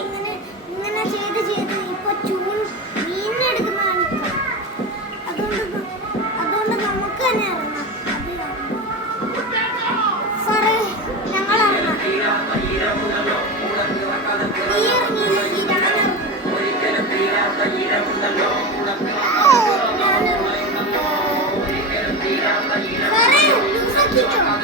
ഇങ്ങനെ ഇങ്ങനെ ചെയ്ത് ചെയ്ത് ഇപ്പൊ ചൂൺ മീനെടുക്കുന്നതാണ്. അതുകൊണ്ട് നമുക്ക് തന്നെ ഇറങ്ങാം. സാറേ ഞങ്ങൾ ഇറങ്ങാം. നീ ഇറങ്ങിയില്ലെങ്കിൽ ഞാൻ സാറേ ലൂസാക്കിക്കോ.